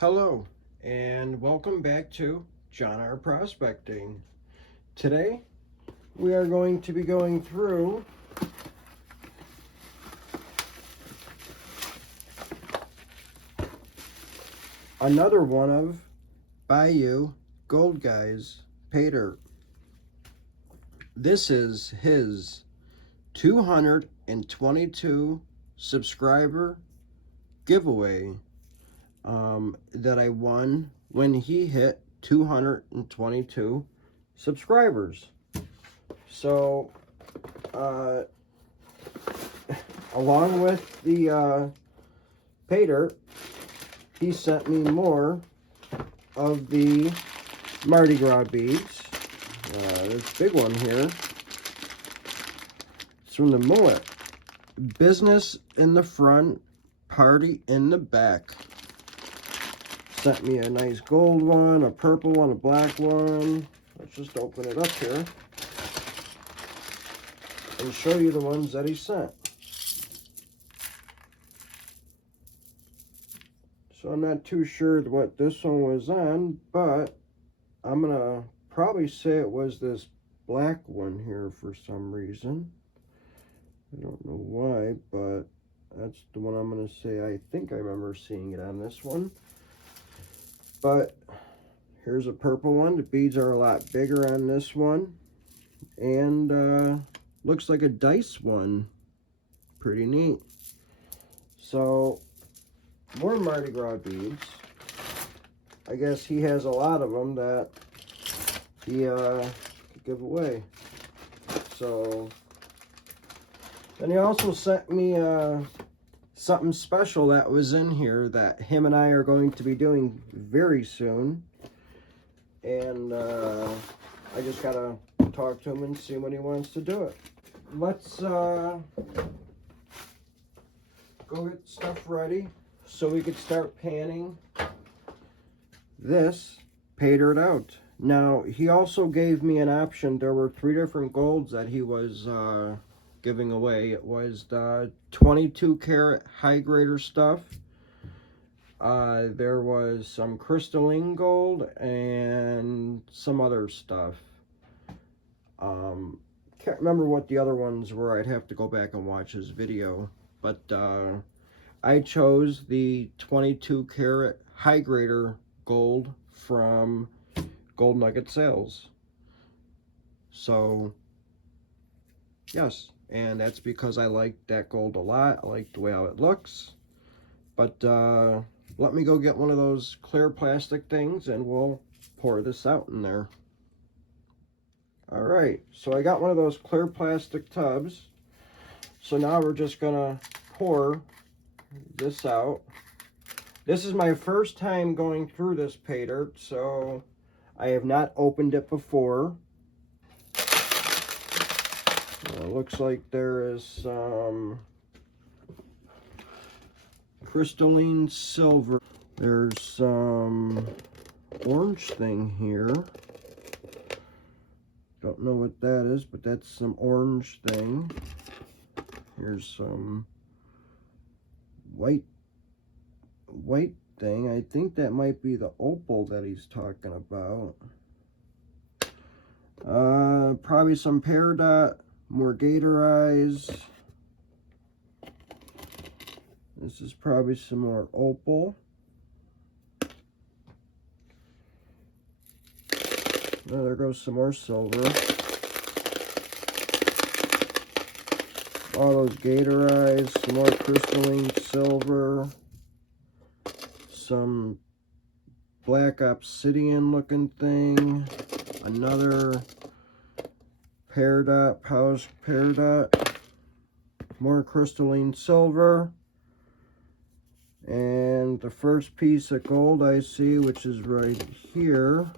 Hello, and welcome back to John R. Prospecting. Today, we are going to be going through another one of Bayou Gold Guys Paydirt. This is his 222 subscriber giveaway that I won when he hit 222 subscribers. So, along with the Paydirt, he sent me more of the Mardi Gras beads. This big one here. It's from the Mullet. Business in the front, party in the back. Sent me a nice gold one, a purple one, a black one. Let's just open it up here and show you the ones that he sent. So I'm not too sure what this one was on, but I'm gonna probably say it was this black one here for some reason. I don't know why, but that's the one I'm gonna say. I think I remember seeing it on this one. But here's a purple one. The beads are a lot bigger on this one. And looks like a dice one. Pretty neat. So, more Mardi Gras beads. I guess he has a lot of them that he could give away. So, then he also sent me something special that was in here that him and I are going to be doing very soon. And I just gotta talk to him and see when he wants to do it. Let's go get stuff ready so we could start panning this Paydirt out. Now, he also gave me an option. There were 3 different golds that he was giving away. It was the 22 karat high grader stuff. There was some crystalline gold and some other stuff. Can't remember what the other ones were. I'd have to go back and watch his video. But I chose the 22 karat high grader gold from Gold Nugget Sales. So, yes. And that's because I like that gold a lot. I like the way how it looks. But let me go get one of those clear plastic things and we'll pour this out in there. Alright, so I got one of those clear plastic tubs. So now we're just gonna pour this out. This is my first time going through this Paydirt, so I have not opened it before. Looks like there is some crystalline silver. There's some orange thing here. Don't know what that is, but that's some orange thing. Here's some white thing. I think that might be the opal that he's talking about. Probably some Paydirt. More gator eyes. This is probably some more opal. Oh, there goes some more silver. All those gator eyes. Some more crystalline silver. Some black obsidian looking thing. Another Paydirt, Paydirt, more crystalline silver, and the first piece of gold I see, which is right here.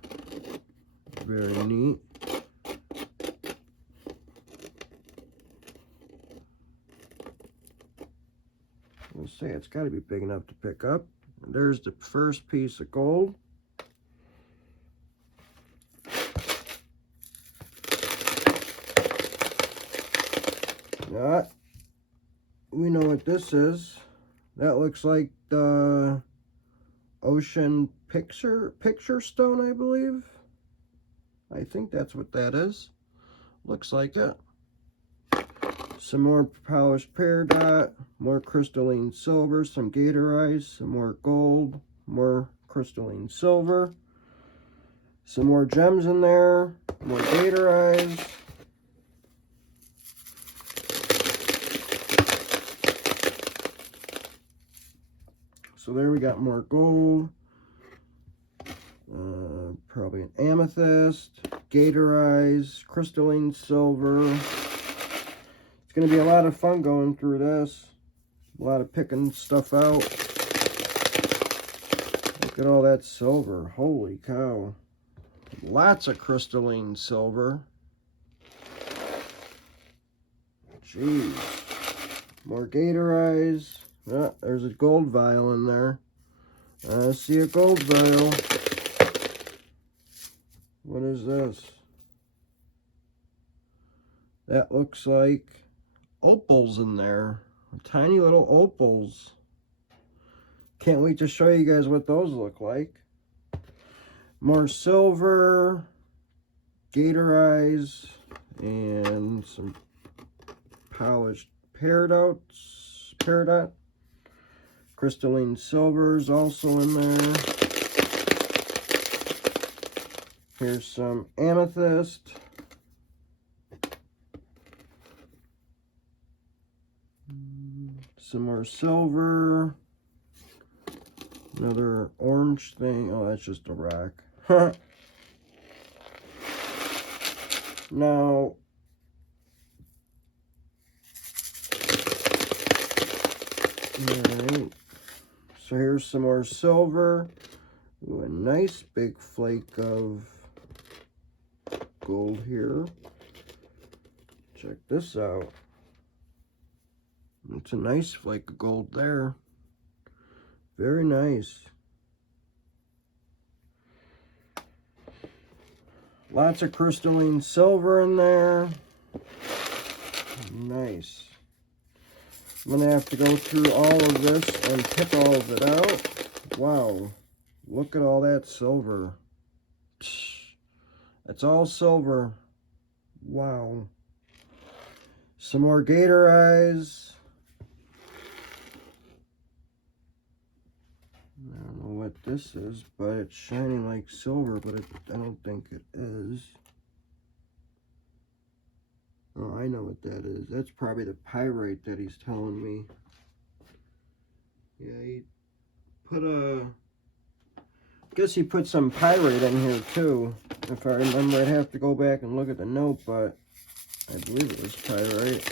Very neat. Let's say it's got to be big enough to pick up. And there's the first piece of gold. We know what this is. That looks like the ocean picture stone, I believe. I think that's what that is. Looks like it. Some more polished peridot, more crystalline silver, some gatorized, some more gold, more crystalline silver, some more gems in there, more gatorized. So there we got more gold, probably an amethyst, gatorized, crystalline silver. It's going to be a lot of fun going through this. A lot of picking stuff out. Look at all that silver. Holy cow. Lots of crystalline silver. Jeez. More gatorized. Oh, there's a gold vial in there. I see a gold vial. What is this? That looks like opals in there. Tiny little opals. Can't wait to show you guys what those look like. More silver, gatorized, and some polished peridot. Crystalline silvers also in there. Here's some amethyst. Some more silver. Another orange thing. Oh, that's just a rock. Now, alright. So here's some more silver. Ooh, a nice big flake of gold here. Check this out. It's a nice flake of gold there. Very nice. Lots of crystalline silver in there. Nice. I'm going to have to go through all of this and pick all of it out. Wow. Look at all that silver. It's all silver. Wow. Some more gatorized. I don't know what this is, but it's shining like silver, but I don't think it is. Oh, I know what that is. That's probably the pyrite that he's telling me. Yeah, he put I guess he put some pyrite in here too. If I remember, I'd have to go back and look at the note, but I believe it was pyrite.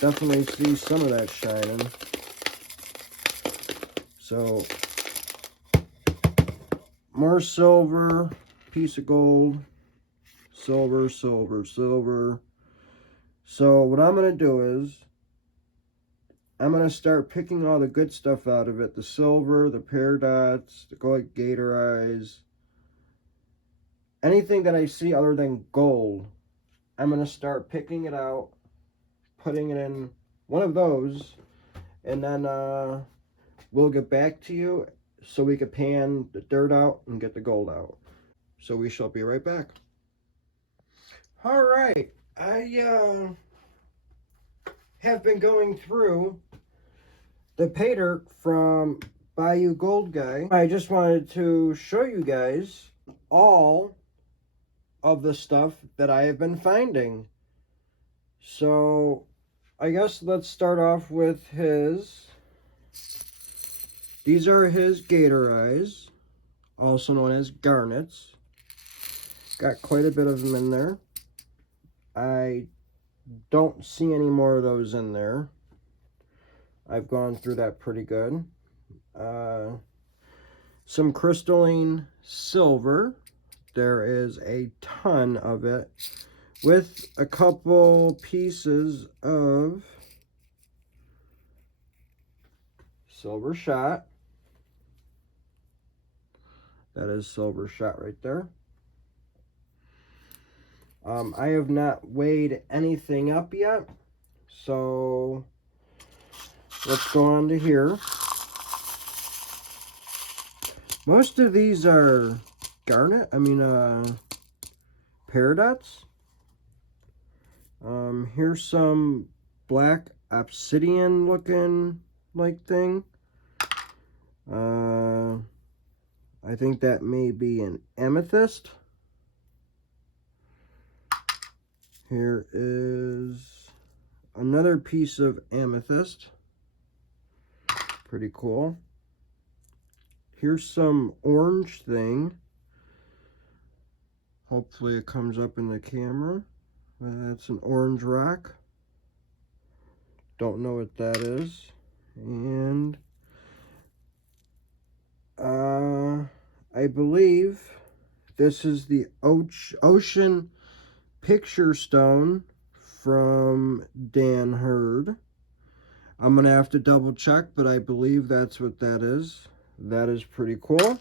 Definitely see some of that shining. So, more silver, piece of gold, silver, silver, silver. So what I'm going to do is, I'm going to start picking all the good stuff out of it. The silver, the peridots, the gold gatorized. Anything that I see other than gold, I'm going to start picking it out, putting it in one of those, and then we'll get back to you so we can pan the dirt out and get the gold out. So we shall be right back. All right, I have been going through the Paydirt from Bayou Gold Guy. I just wanted to show you guys all of the stuff that I have been finding. So I guess let's start off with his. These are his gatorized, also known as garnets. Got quite a bit of them in there. I don't see any more of those in there. I've gone through that pretty good. Some crystalline silver. There is a ton of it, with a couple pieces of silver shot. That is silver shot right there. I have not weighed anything up yet, so let's go on to here. Most of these are Paydirts. Here's some black obsidian looking like thing. I think that may be an amethyst. Here is another piece of amethyst. Pretty cool. Here's some orange thing. Hopefully it comes up in the camera. That's an orange rock. Don't know what that is. And I believe this is the ocean picture stone from Dan Hurd. I'm going to have to double check, but I believe that's what that is. That is pretty cool.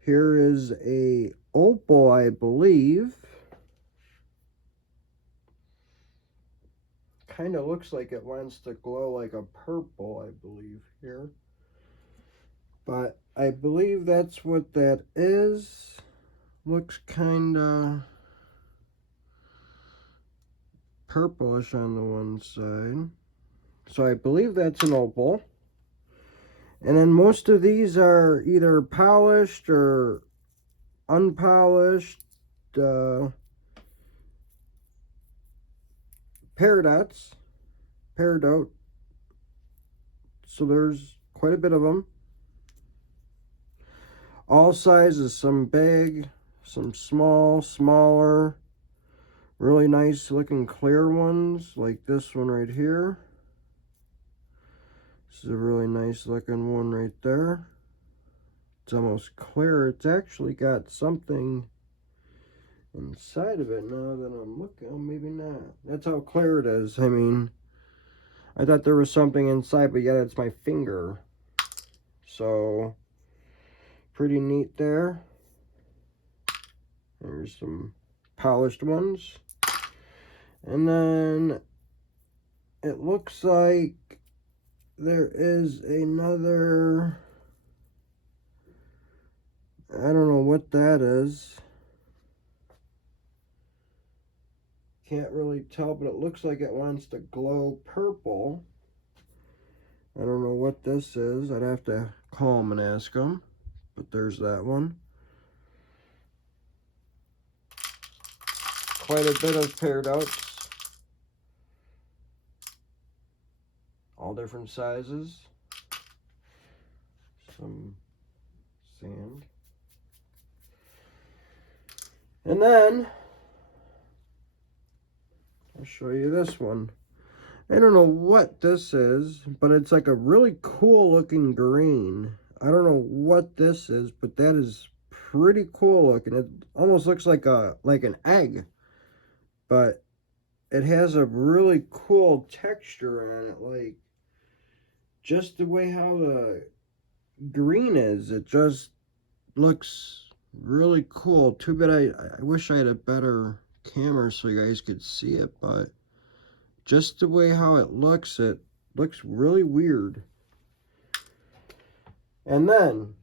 Here is a opal, I believe. Kind of looks like it wants to glow like a purple, I believe, here. But I believe that's what that is. Looks kind of purplish on the one side. So I believe that's an opal. And then most of these are either polished or unpolished Paydirts. So there's quite a bit of them. All sizes, some big, some small, smaller. Really nice looking clear ones, like this one right here. This is a really nice looking one right there. It's almost clear. It's actually got something inside of it now that I'm looking. Oh, maybe not. That's how clear it is. I mean, I thought there was something inside, but yet it's my finger. So, pretty neat there. There's some polished ones. And then it looks like there is another, I don't know what that is. Can't really tell, but it looks like it wants to glow purple. I don't know what this is. I'd have to call them and ask them. But there's that one. Quite a bit of Paydirts. All different sizes. Some sand. And then I'll show you this one. I don't know what this is, but it's like a really cool looking green. I don't know what this is, but that is pretty cool looking. It almost looks like an egg, but it has a really cool texture on it, like just the way how the green is. It just looks really cool. Too bad I wish I had a better camera so you guys could see it, but just the way how it looks really weird. And then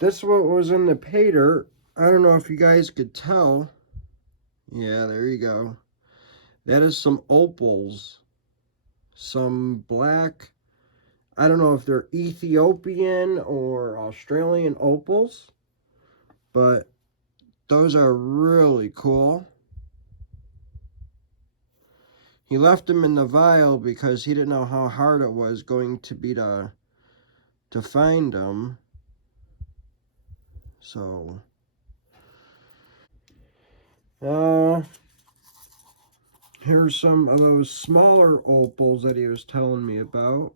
this one was in the Paydirt. I don't know if you guys could tell. Yeah, there you go. That is some opals. Some black, I don't know if they're Ethiopian or Australian opals, but those are really cool. He left them in the vial because he didn't know how hard it was going to be to find them. So, here's some of those smaller opals that he was telling me about.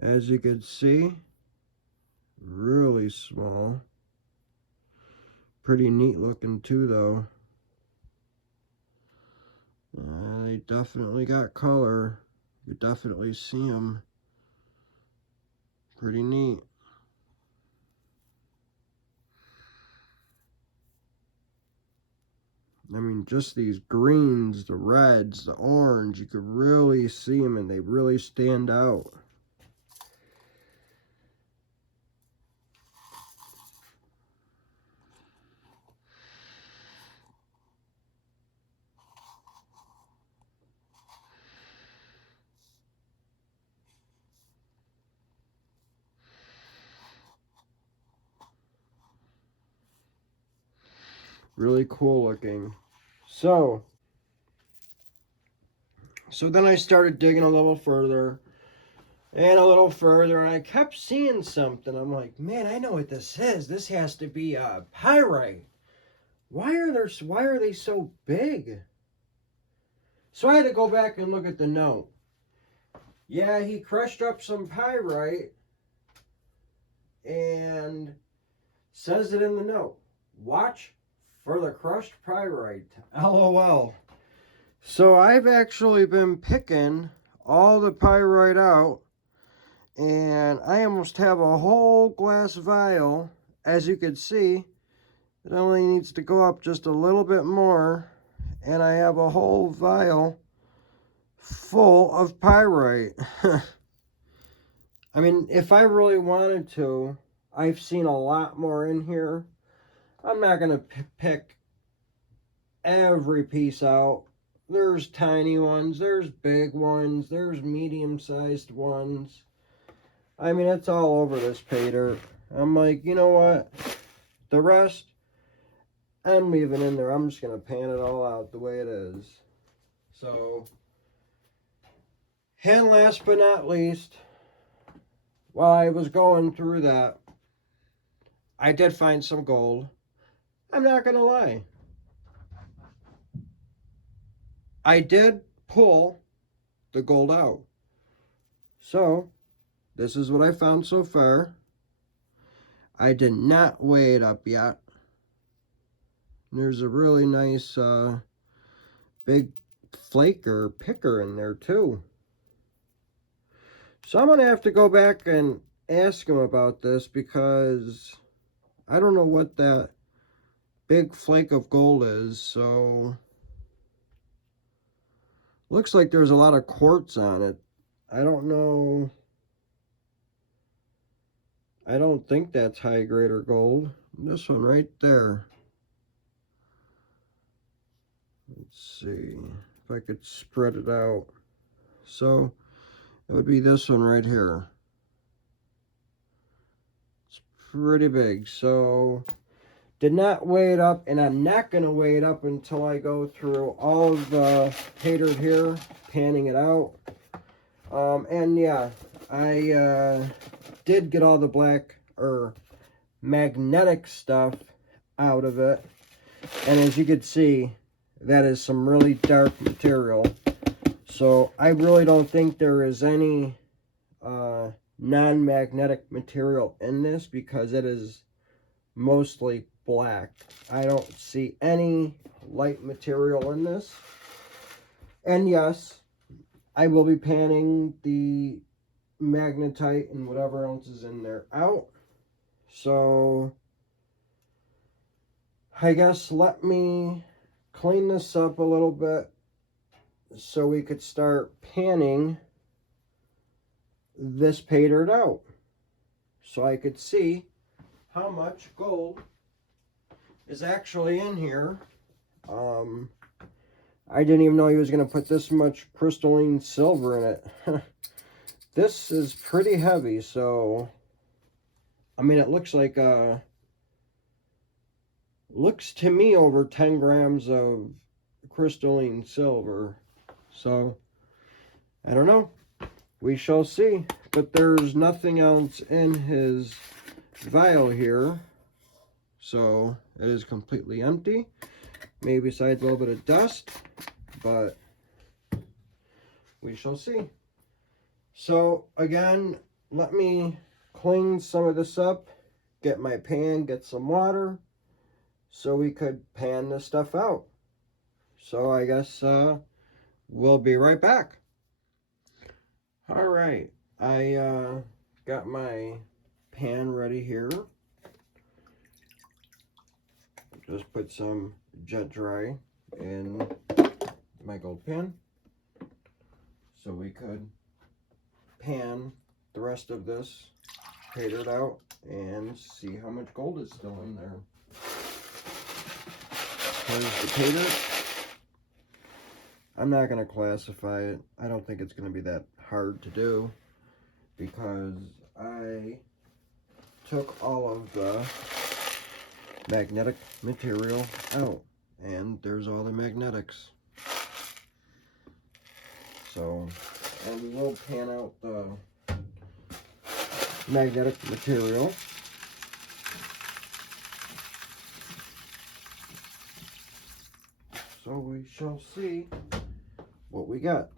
As you can see, really small. Pretty neat looking too, though. They definitely got color. You definitely see them. Pretty neat. I mean, just these greens, the reds, the orange, you could really see them and they really stand out. Really cool looking. So then I started digging a little further and a little further, and I kept seeing something. I'm like, man, I know what this is. This has to be pyrite. Why are they so big? So I had to go back and look at the note. Yeah, he crushed up some pyrite and says it in the note. Watch for the crushed pyrite. LOL. So I've actually been picking all the pyrite out, and I almost have a whole glass vial. As you can see, it only needs to go up just a little bit more, and I have a whole vial full of pyrite. I mean, if I really wanted to, I've seen a lot more in here. I'm not going to pick every piece out. There's tiny ones, there's big ones, there's medium-sized ones. I mean, it's all over this Paydirt. I'm like, you know what? The rest, I'm leaving in there. I'm just going to pan it all out the way it is. So, and last but not least, while I was going through that, I did find some gold. I'm not going to lie. I did pull the gold out. So, this is what I found so far. I did not weigh it up yet. There's a really nice big flake or picker in there too. So I'm going to have to go back and ask him about this, because I don't know what that big flake of gold is. So looks like there's a lot of quartz on it. I don't know. I don't think that's high grade or gold. This one right there. Let's see if I could spread it out. So it would be this one right here. It's pretty big. So did not weigh it up, and I'm not going to weigh it up until I go through all of the Paydirt here, panning it out. And yeah, I did get all the black or magnetic stuff out of it. And as you can see, that is some really dark material. So I really don't think there is any non-magnetic material in this, because it is mostly black. I don't see any light material in this. And yes, I will be panning the magnetite and whatever else is in there out. So I guess let me clean this up a little bit so we could start panning this Paydirt out, so I could see how much gold is actually in here. I didn't even know he was going to put this much crystalline silver in it. This is pretty heavy, so I mean, it looks like looks to me over 10 grams of crystalline silver. So I don't know, we shall see. But there's nothing else in his vial here, so it is completely empty, maybe besides a little bit of dust, but we shall see. So again, let me clean some of this up, get my pan, get some water, so we could pan this stuff out. So I guess we'll be right back. All right, I got my pan ready here. Just put some jet dry in my gold pan, so we could pan the rest of this Paydirt out and see how much gold is still in there. Here's the Paydirt. I'm not going to classify it. I don't think it's going to be that hard to do, because I took all of the magnetic material out. And there's all the magnetics. So, and we will pan out the magnetic material. So we shall see what we got.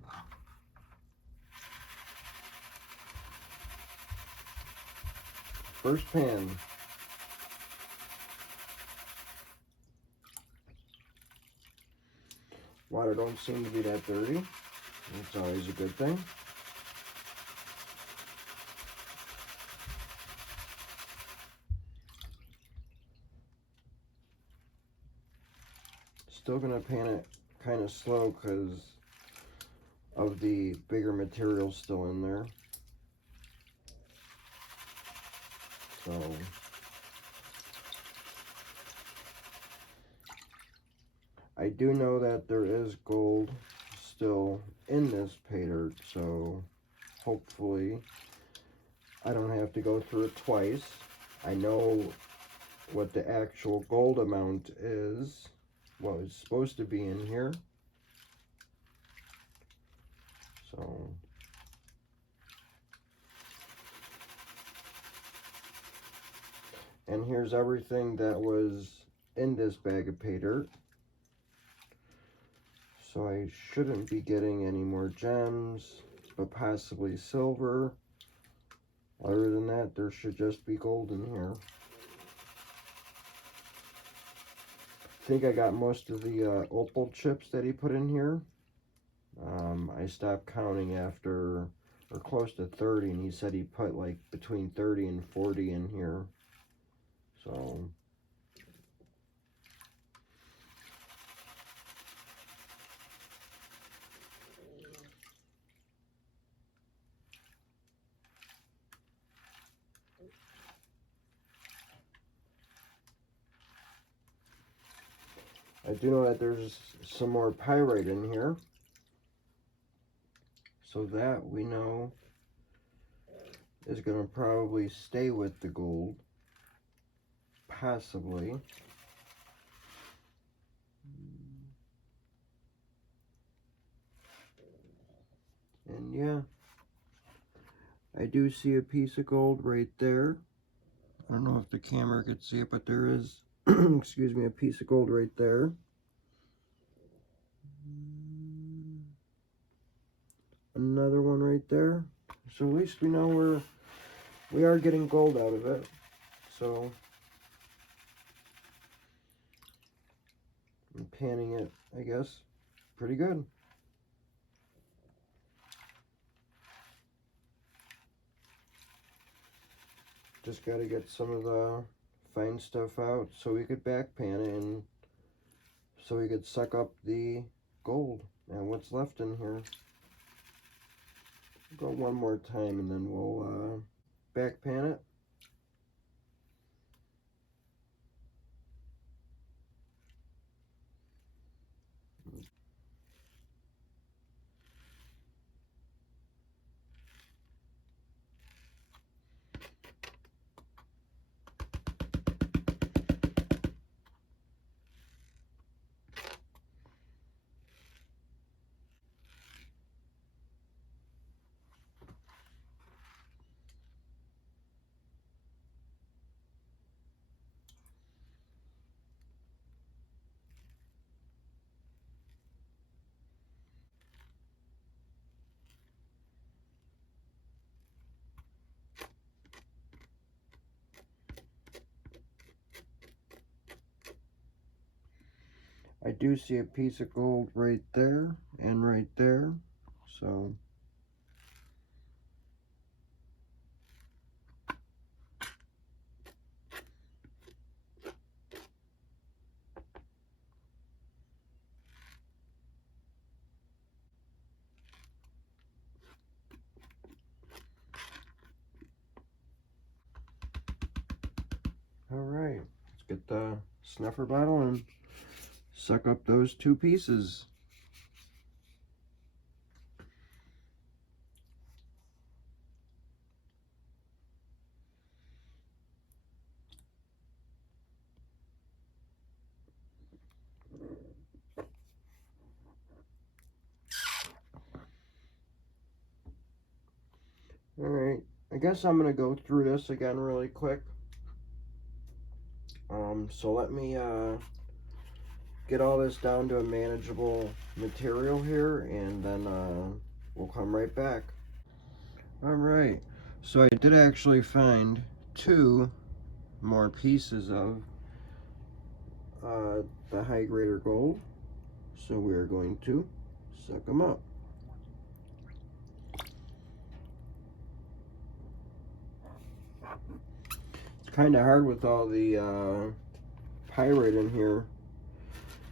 First pan. Water don't seem to be that dirty. That's always a good thing. Still gonna pan it kind of slow because of the bigger material still in there. So I do know that there is gold still in this Paydirt, so hopefully I don't have to go through it twice. I know what the actual gold amount is, what is supposed to be in here. So and here's everything that was in this bag of Paydirt. So I shouldn't be getting any more gems, but possibly silver. Other than that, there should just be gold in here. I think I got most of the opal chips that he put in here. I stopped counting after, or close to 30, and he said he put like between 30 and 40 in here. So I do know that there's some more pyrite in here. So that we know is going to probably stay with the gold. Possibly. And yeah, I do see a piece of gold right there. I don't know if the camera could see it, but there is, excuse me, a piece of gold right there. Another one right there. So at least we know we are getting gold out of it. So I'm panning it, I guess, pretty good. Just got to get some of the fine stuff out so we could back pan it and so we could suck up the gold and what's left in here. Go one more time and then we'll back pan it. I do see a piece of gold right there and right there. So all right, let's get the snuffer bottle and suck up those two pieces. Alright, I guess I'm going to go through this again really quick. So let me get all this down to a manageable material here, and then we'll come right back. Alright, so I did actually find 2 more pieces of the high grader gold, so we are going to suck them up. It's kind of hard with all the pyrite in here.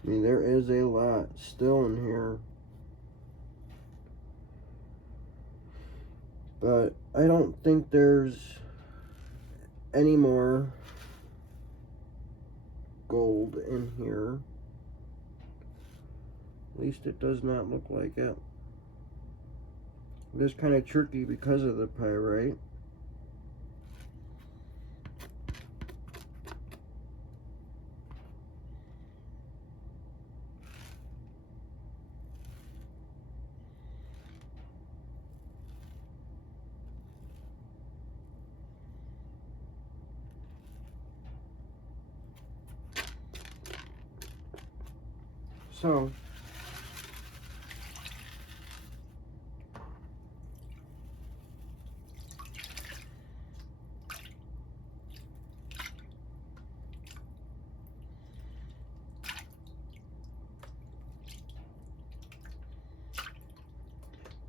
I mean, there is a lot still in here, but I don't think there's any more gold in here. At least it does not look like it. It is kind of tricky because of the pyrite. So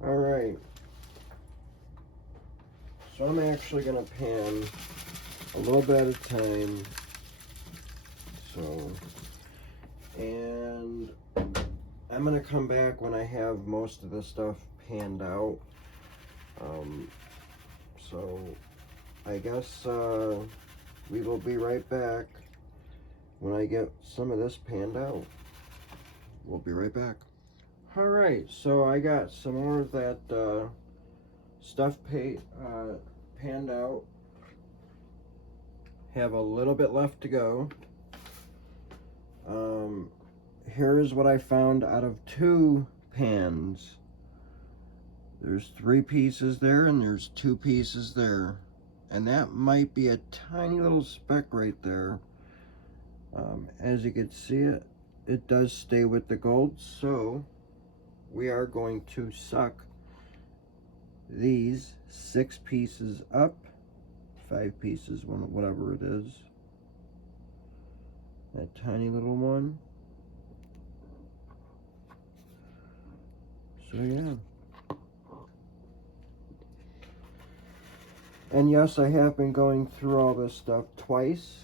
alright, so I'm actually going to pan a little bit at a time. So, and I'm going to come back when I have most of the stuff panned out. So I guess we will be right back when I get some of this panned out. We'll be right back. Alright, so I got some more of that stuff panned out. Have a little bit left to go. Here's what I found out of 2 pans. There's 3 pieces there and there's 2 pieces there. And that might be a tiny little speck right there. As you can see, it does stay with the gold, so we are going to suck these 6 pieces up, 5 pieces, whatever it is. That tiny little one. So yeah. And yes, I have been going through all this stuff twice.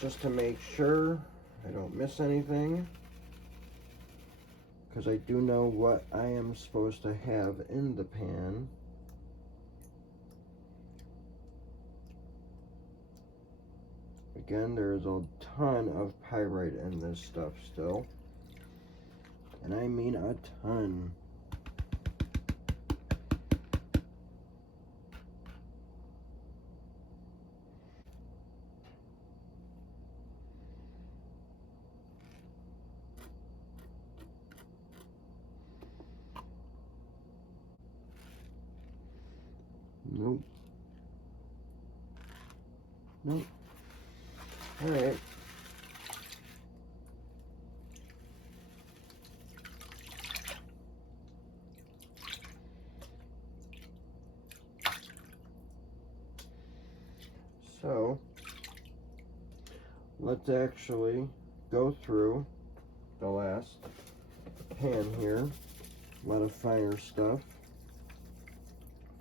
Just to make sure I don't miss anything. Because I do know what I am supposed to have in the pan. Again, there's a ton of pyrite in this stuff still. And I mean a ton. Nope. Nope. Alright. So, let's actually go through the last pan here. A lot of finer stuff.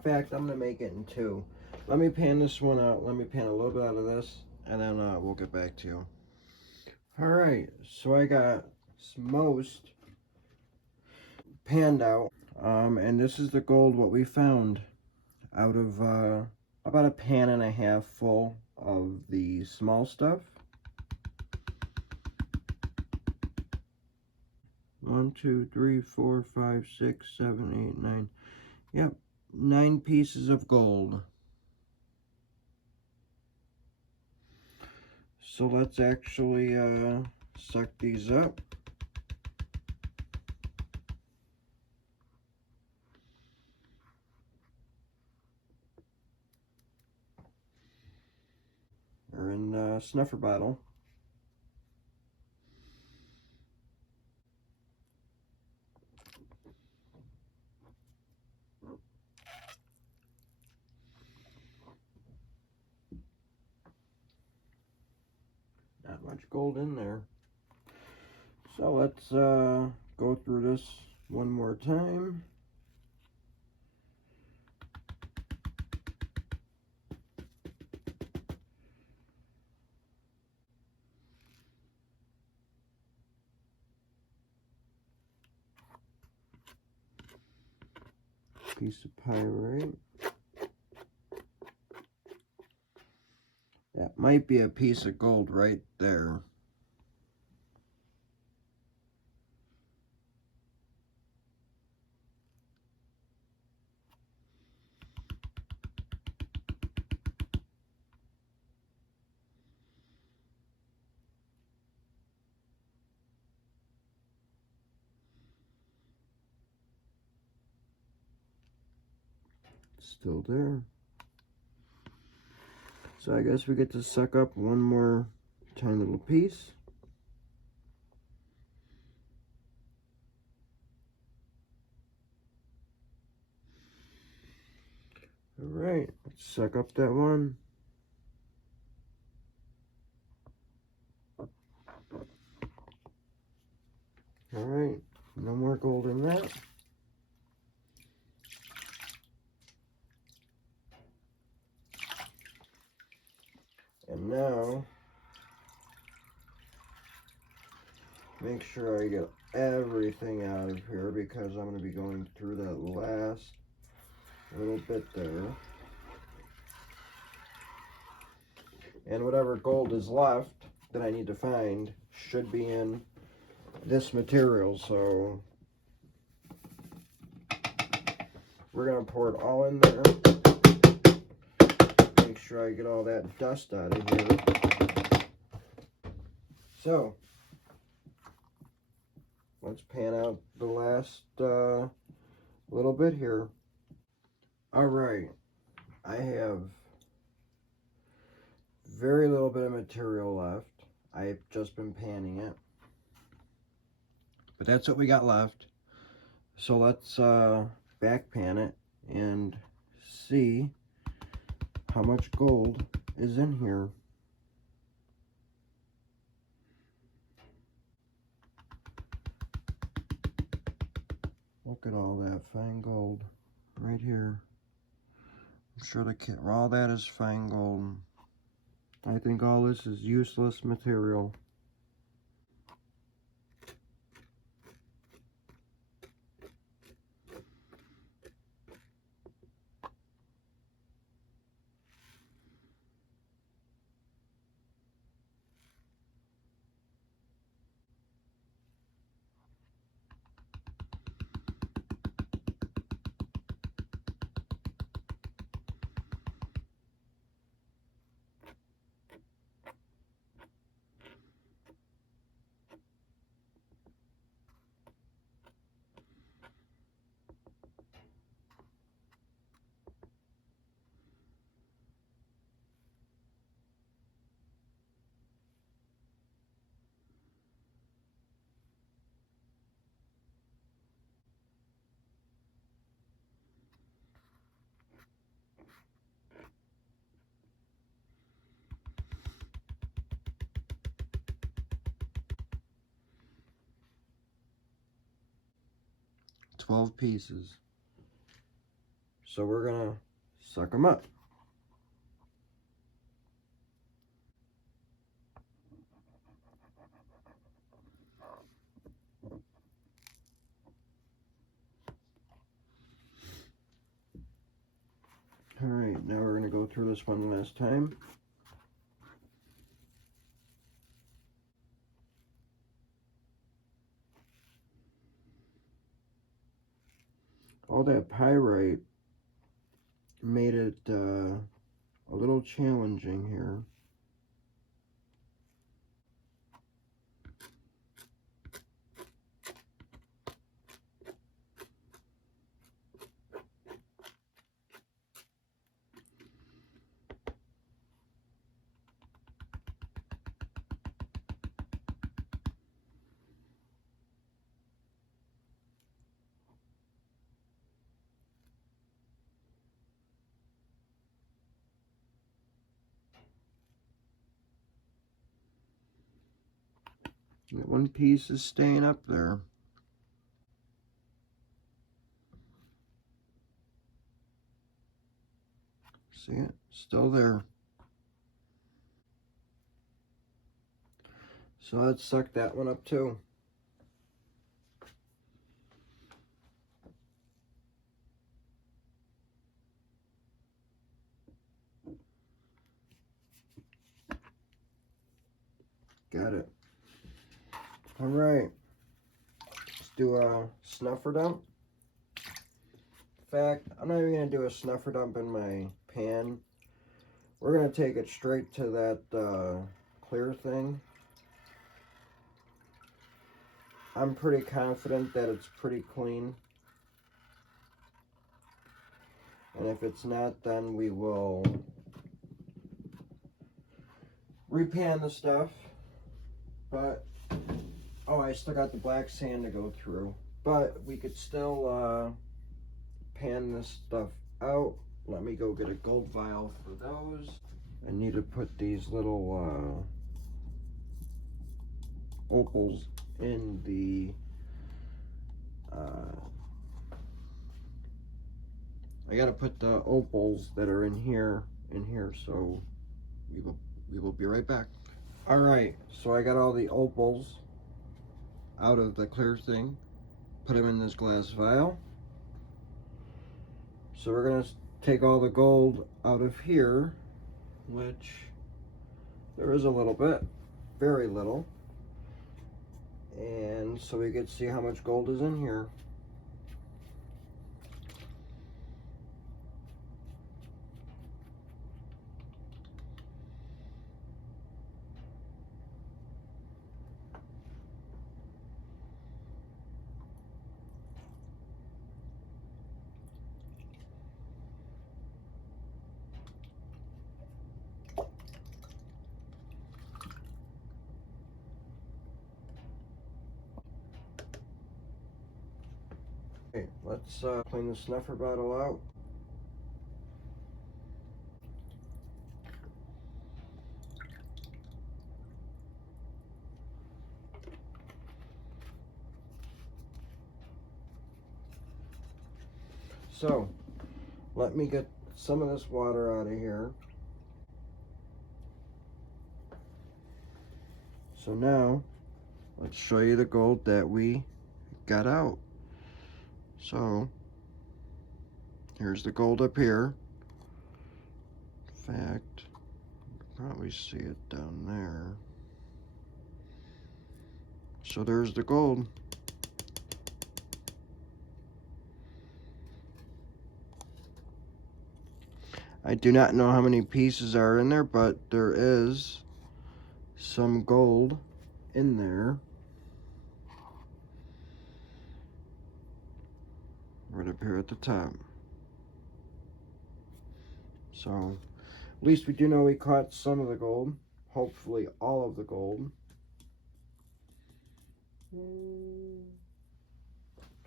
In fact, I'm going to make it in 2. Let me pan this one out. Let me pan a little bit out of this, and then we'll get back to you. Alright, so I got most panned out. And this is the gold what we found out of about a pan and a half full of the small stuff. 1, 2, 3, 4, 5, 6, 7, 8, 9. Yep, 9 pieces of gold. So let's actually suck these up. snuffer bottle. Not much gold in there. So let's go through this one more time. Piece of pyrite. That might be a piece of gold right there. Still there. So I guess we get to suck up one more tiny little piece. Alright, let's suck up that one. Alright, no more gold in that. And now, make sure I get everything out of here because I'm going to be going through that last little bit there. And whatever gold is left that I need to find should be in this material, so we're going to pour it all in there. Make sure I get all that dust out of here. So, let's pan out the last little bit here. Alright, I have very little bit of material left. I've just been panning it. But that's what we got left. So let's back pan it and see how much gold is in here. Look at all that fine gold right here. I'm sure all that is fine gold. I think all this is useless material. $12 pieces. So we're gonna suck them up. Alright, now we're gonna go through this one last time. All that pyrite made it a little challenging here. That one piece is staying up there. See it? Still there. So let's suck that one up too. Got it. All right. Let's do a snuffer dump. In fact, I'm not even going to do a snuffer dump in my pan. We're going to take it straight to that clear thing. I'm pretty confident that it's pretty clean. And if it's not, then we will repan the stuff. But, oh, I still got the black sand to go through. But we could still pan this stuff out. Let me go get a gold vial for those. I need to put these little opals in the I gotta put the opals that are in here, so we will be right back. Alright, so I got all the opals out of the clear thing, put them in this glass vial. So we're gonna take all the gold out of here, which there is a little bit, very little. And so we can see how much gold is in here. Okay, let's clean the snuffer bottle out. So, let me get some of this water out of here. So now, let's show you the gold that we got out. So, here's the gold up here. In fact, you can probably see it down there. So there's the gold. I do not know how many pieces are in there, but there is some gold in there. Right up here at the top. So, at least we do know we caught some of the gold. Hopefully all of the gold.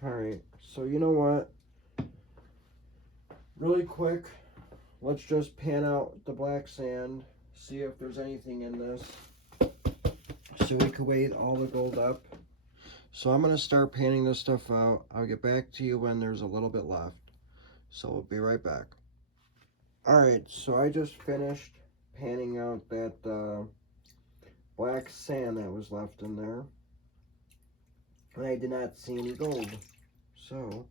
Alright, so you know what? Really quick, let's just pan out the black sand, see if there's anything in this, so we can weigh all the gold up. So I'm going to start panning this stuff out. I'll get back to you when there's a little bit left. So we'll be right back. Alright, so I just finished panning out that black sand that was left in there. And I did not see any gold. So,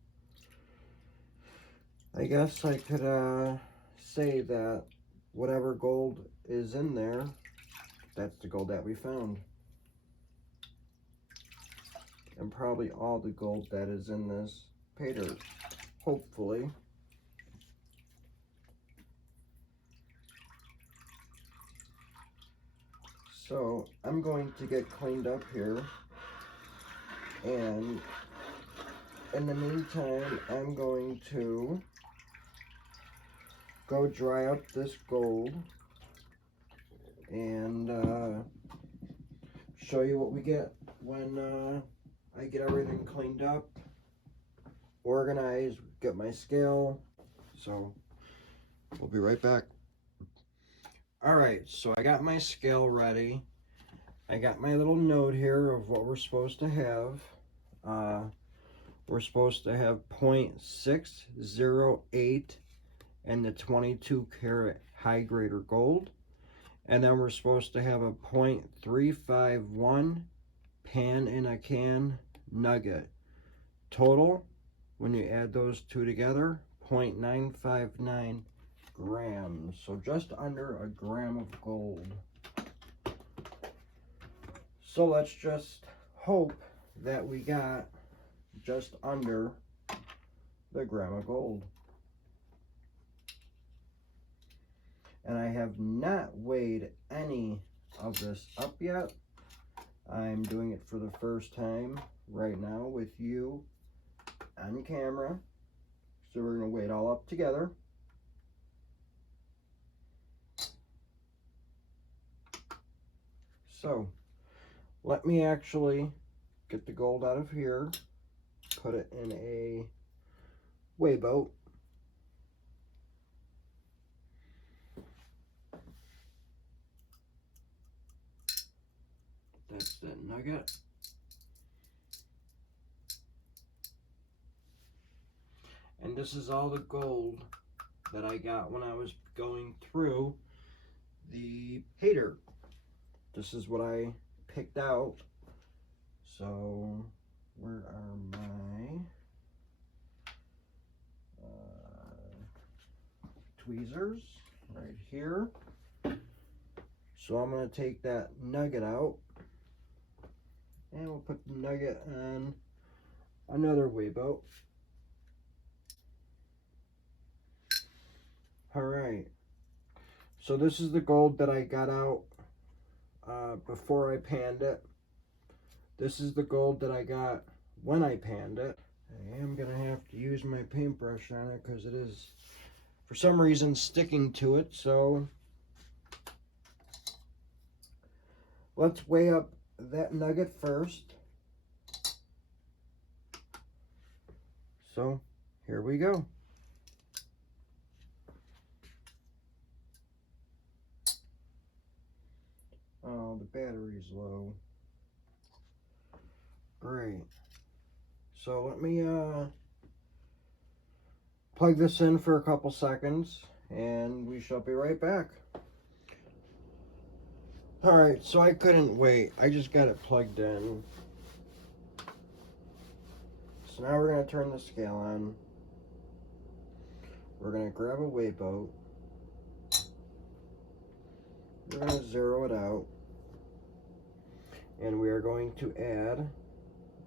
I guess I could say that whatever gold is in there, that's the gold that we found. And probably all the gold that is in this Paydirt, hopefully. So I'm going to get cleaned up here, and in the meantime I'm going to go dry up this gold and show you what we get when I get everything cleaned up, organized, get my scale. So we'll be right back. Alright, so I got my scale ready, I got my little note here of what we're supposed to have. We're supposed to have 0.608 in the 22 karat high grader gold. And then we're supposed to have a 0.351 pan in a can nugget. Total, when you add those two together, 0.959 grams. So just under a gram of gold. So let's just hope that we got just under the gram of gold. And I have not weighed any of this up yet. I'm doing it for the first time right now with you on camera. So we're going to weigh it all up together. So let me actually get the gold out of here, put it in a weigh boat. That's that nugget. And this is all the gold that I got when I was going through the Paydirt. This is what I picked out. So where are my tweezers? Right here. So I'm going to take that nugget out, and we'll put the nugget on another weigh boat. Alright, so this is the gold that I got out before I panned it. This is the gold that I got when I panned it. I am going to have to use my paintbrush on it because it is, for some reason, sticking to it. So let's weigh up that nugget first. So here we go. Oh, the battery's low. Great. So let me plug this in for a couple seconds and we shall be right back. Alright, so I couldn't wait. I just got it plugged in. So now we're going to turn the scale on. We're going to grab a weigh boat. We're going to zero it out. And we are going to add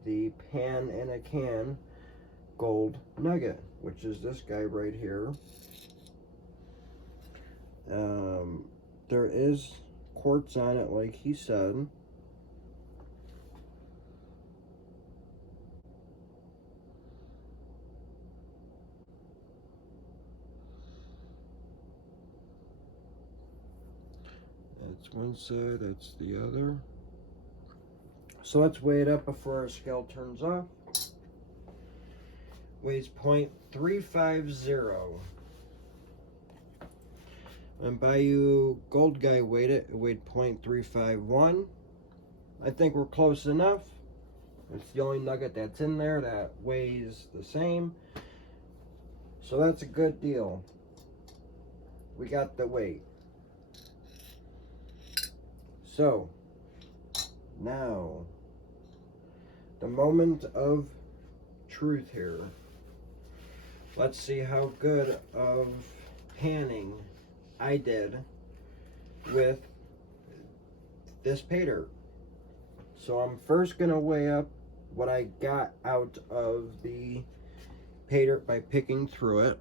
the pan in a can gold nugget, which is this guy right here. There is quartz on it, like he said. That's one side, that's the other. So let's weigh it up before our scale turns off. Weighs 0.350. And Bayou Gold Guy weighed it. It weighed 0.351. I think we're close enough. It's the only nugget that's in there that weighs the same. So that's a good deal. We got the weight. So now, the moment of truth here. Let's see how good of panning I did with this Paydirt. So I'm first going to weigh up what I got out of the Paydirt by picking through it.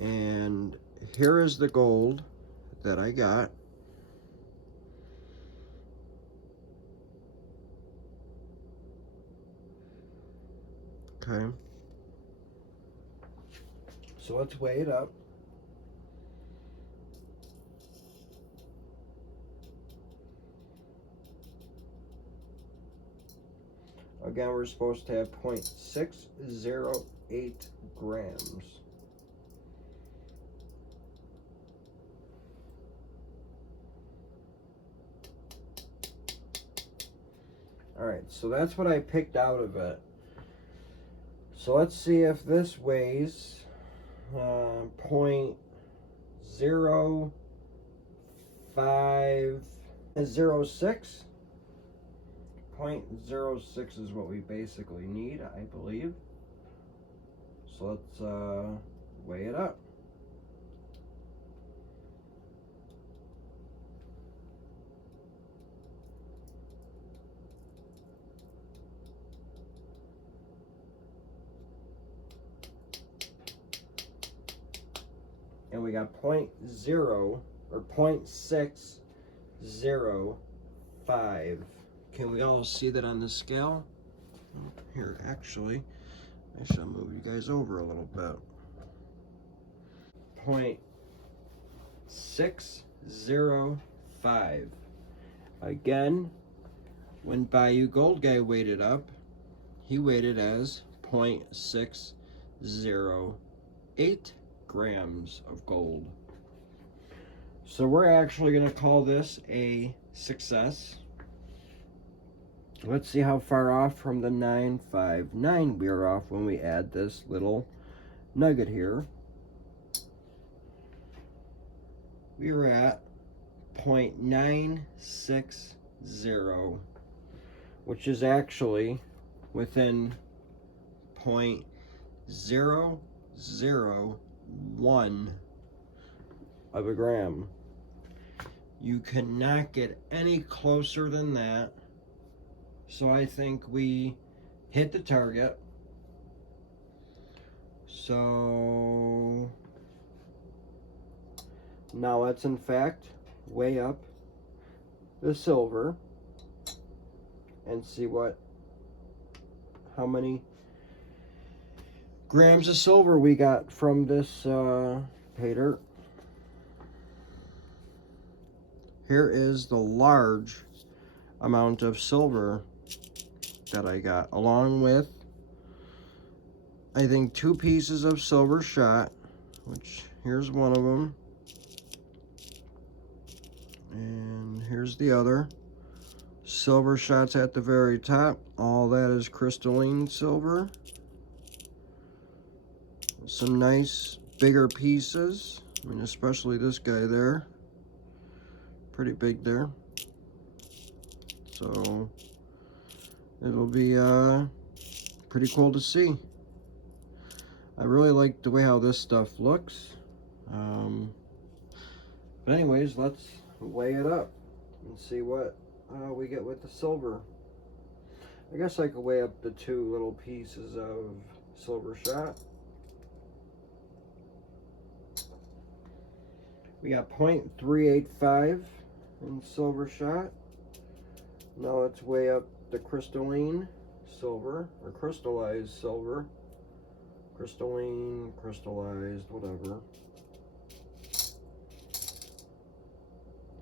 And here is the gold that I got. Okay. So let's weigh it up. Again, we're supposed to have 0.608 grams. Alright, so that's what I picked out of it. So let's see if this weighs 0.0506. 0.06 is what we basically need, I believe. So let's weigh it up. And we got 0.0 or 0.605. Can we all see that on the scale? Here, actually, I should move you guys over a little bit. 0.605. Again, when Bayou Gold Guy weighed it up, he weighed it as 0.608 grams of gold. So we're actually going to call this a success. Let's see how far off from the 959 we are off when we add this little nugget here. We are at 0.960, which is actually within 0.001 of a gram. You cannot get any closer than that. So I think we hit the target. So now let's in fact weigh up the silver and see how many grams of silver we got from this Paydirt. Here is the large amount of silver that I got, along with I think 2 pieces of silver shot, which here's one of them, and here's the other. Silver shots at the very top. All that is crystalline silver. Some nice bigger pieces. I mean, especially this guy there. Pretty big there. So it'll be pretty cool to see. I really like the way how this stuff looks. But anyways, let's weigh it up and see what we get with the silver. I guess I could weigh up the 2 little pieces of silver shot. We got 0.385 in silver shot. Now let's weigh up the crystalline silver, or crystallized silver. Crystalline, crystallized, whatever.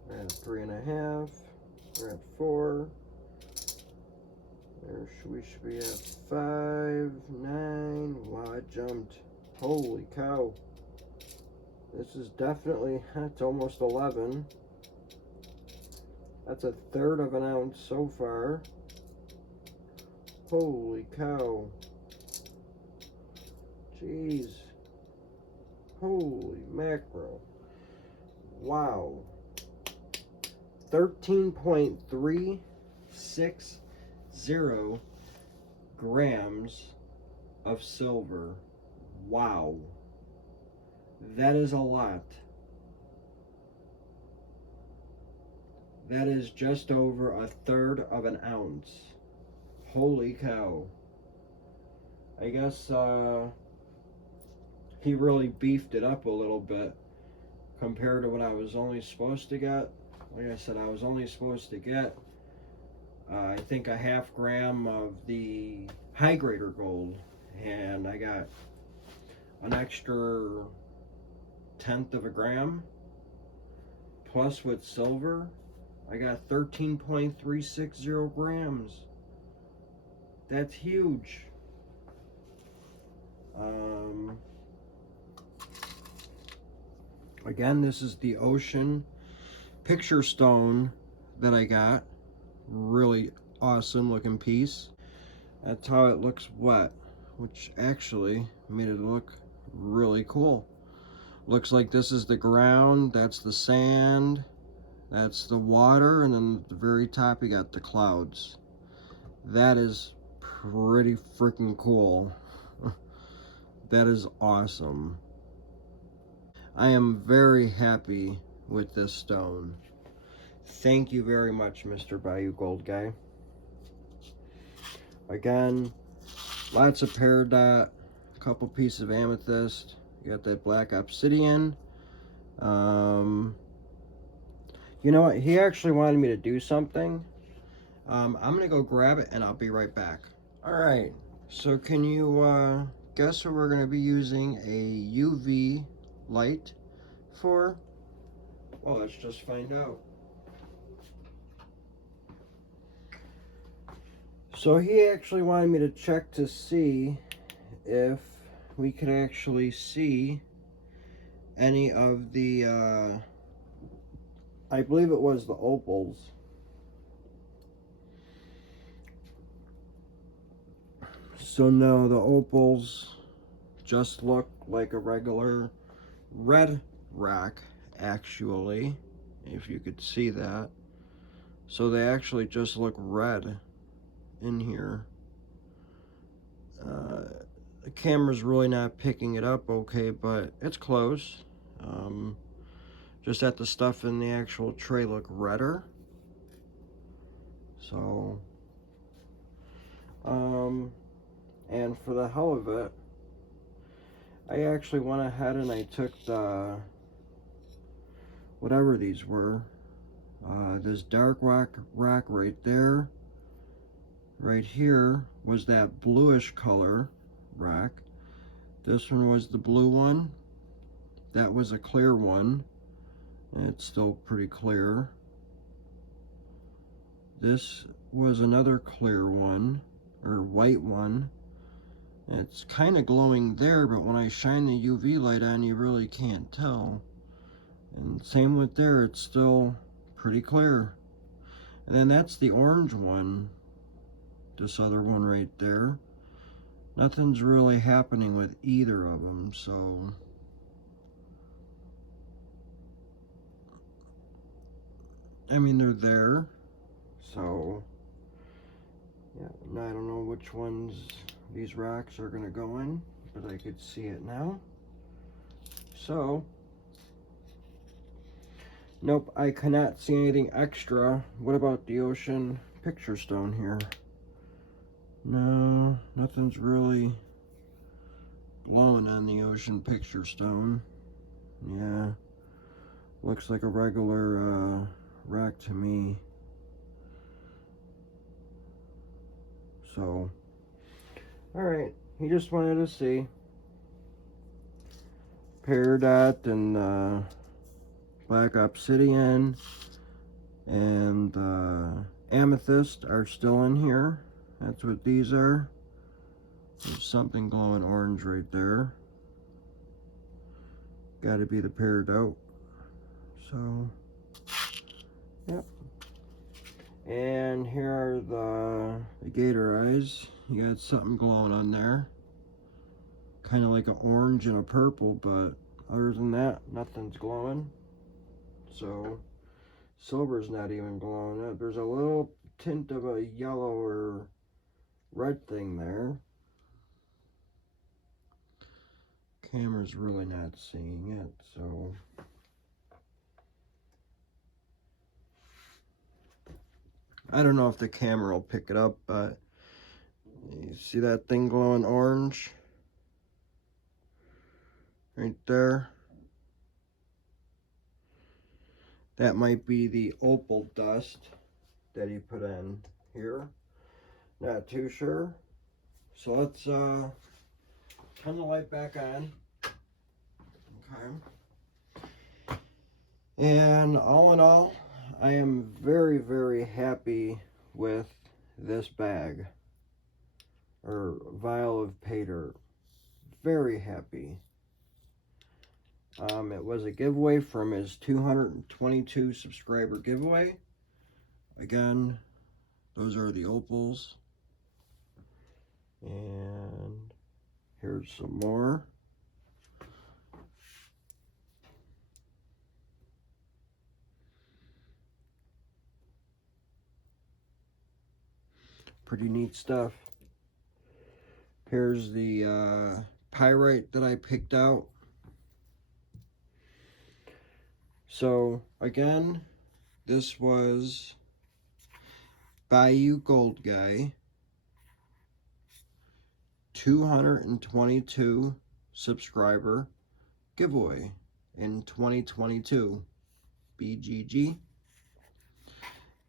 We're at 3.5. We're at 4. We should be at 5, 9. Wow, I jumped. Holy cow. This is definitely, that's almost 11. That's 1/3 of an ounce so far. Holy cow. Jeez. Holy mackerel. Wow. 13.360 grams of silver. Wow. That is a lot. That is just over 1/3 of an ounce. Holy cow. I guess he really beefed it up a little bit compared to what I was only supposed to get. Like I said, I was only supposed to get I think 1/2 gram of the high grader gold, and I got an extra 1/10 of a gram. Plus with silver, I got 13.360 grams. That's huge. Again, this is the ocean picture stone that I got. Really awesome looking piece. That's how it looks wet, which actually made it look really cool. Looks like this is the ground, that's the sand, that's the water, and then at the very top you got the clouds. That is pretty freaking cool. That is awesome. I am very happy with this stone. Thank you very much, Mr. Bayou Gold Guy. Again, lots of peridot, a couple pieces of amethyst. You got that black obsidian. You know what? He actually wanted me to do something. I'm gonna go grab it and I'll be right back. Alright, so can you guess what we're gonna be using a UV light for? Well, let's just find out. So he actually wanted me to check to see if we could actually see any of the, I believe it was the opals. So no, the opals just look like a regular red rock, actually, if you could see that. So they actually just look red in here. The camera's really not picking it up okay, but it's close. Just that the stuff in the actual tray look redder. So, and for the hell of it, I actually went ahead and I took the, whatever these were, this dark rock right there. Right here was that bluish color rock. This one was the blue one. That was a clear one. And it's still pretty clear. This was another clear one, or white one. It's kind of glowing there, but when I shine the UV light on, you really can't tell. And same with there, it's still pretty clear. And then that's the orange one. This other one right there. Nothing's really happening with either of them, so I mean, they're there. So yeah, I don't know which ones these rocks are gonna go in, but I could see it now. So nope, I cannot see anything extra. What about the ocean picture stone here? No, nothing's really glowing on the ocean picture stone. Yeah, looks like a regular rock to me. So, alright, he just wanted to see. Peridot and black obsidian and amethyst are still in here. That's what these are. There's something glowing orange right there. Gotta be the peridot. So, yep. And here are the gator eyes. You got something glowing on there. Kind of like an orange and a purple, but other than that, nothing's glowing. So, silver's not even glowing. There's a little tint of a yellow or red thing there. Camera's really not seeing it, so I don't know if the camera will pick it up, but you see that thing glowing orange right there? That might be the opal dust that he put in here. Not too sure. So let's turn the light back on. Okay. And all in all, I am very, very happy with this bag, or vial of Paydirt. Very happy. It was a giveaway from his 222 subscriber giveaway. Again, Those are the opals. And here's some more. Pretty neat stuff. Here's the pyrite that I picked out. So again, this was Bayou Gold Guy, 222 subscriber giveaway in 2022 BGG.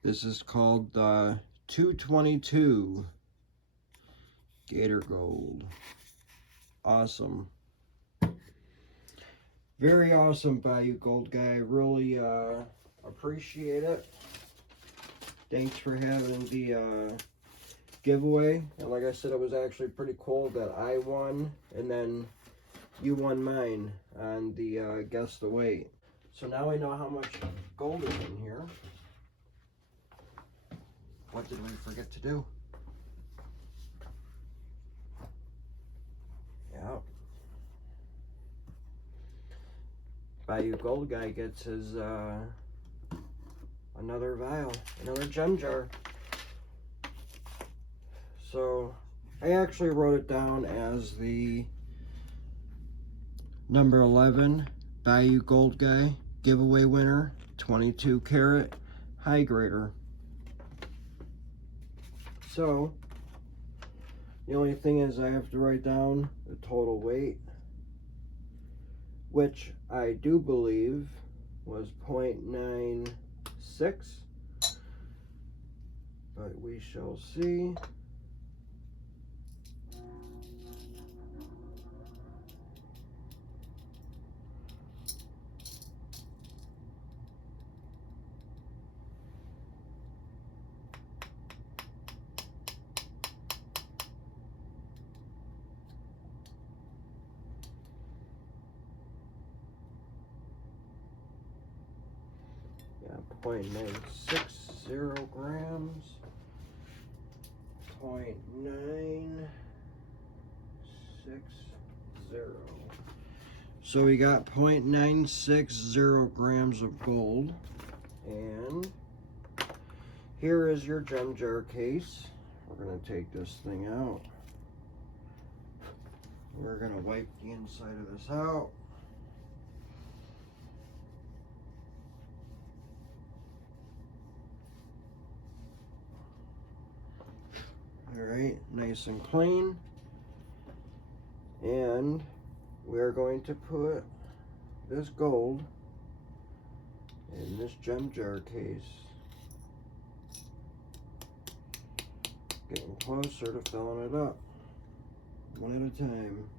This is called the 222 Gator Gold. Awesome. Very awesome, Bayou Gold Guy. Really appreciate it. Thanks for having the giveaway. And like I said, it was actually pretty cool that I won and then you won mine on the guess the weight. So now we know how much gold is in here. What did we forget to do? Yeah. Bayou Gold Guy gets his another vial, another gem jar. So I actually wrote it down as the number 11 Bayou Gold Guy giveaway winner, 22 karat high grader. So the only thing is I have to write down the total weight, which I do believe was 0.96, but we shall see. Yeah, 0.960 grams. 0.960. So we got 0.960 grams of gold. And here is your gem jar case. We're going to take this thing out. We're going to wipe the inside of this out. Alright, nice and clean. And we're going to put this gold in this gem jar case. Getting closer to filling it up, one at a time.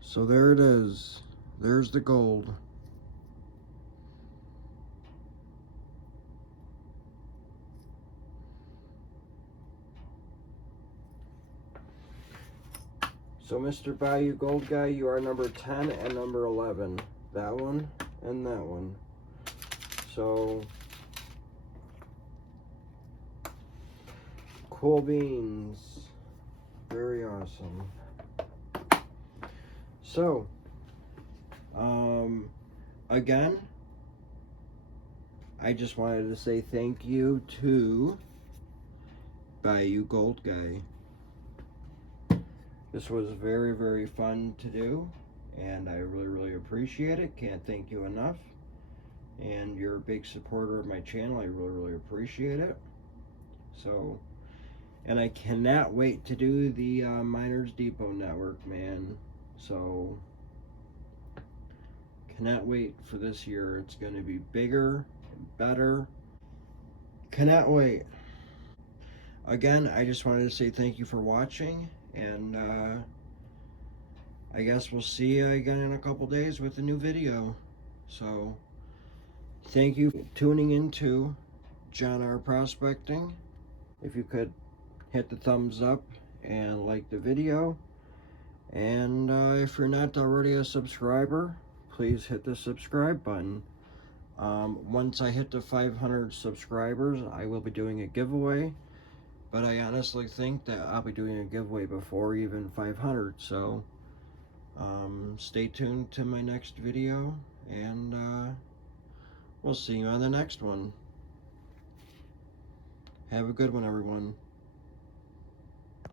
So there it is. There's the gold. So Mr. Bayou Gold Guy, you are number 10 and number 11. That one and that one. So, cool beans. Very awesome. So, again, I just wanted to say thank you to Bayou Gold Guy. This was very, very fun to do, and I really, really appreciate it. Can't thank you enough. And you're a big supporter of my channel. I really, really appreciate it. So, and I cannot wait to do the Miners Depot Network, man. So, cannot wait for this year. It's going to be bigger and better. Cannot wait. Again, I just wanted to say thank you for watching, and I guess we'll see you again in a couple days with a new video. So, thank you for tuning into John R. Prospecting. If you could hit the thumbs up and like the video. And if you're not already a subscriber, please hit the subscribe button. Once I hit the 500 subscribers, I will be doing a giveaway. But I honestly think that I'll be doing a giveaway before even 500. So stay tuned to my next video, and we'll see you on the next one. Have a good one, everyone.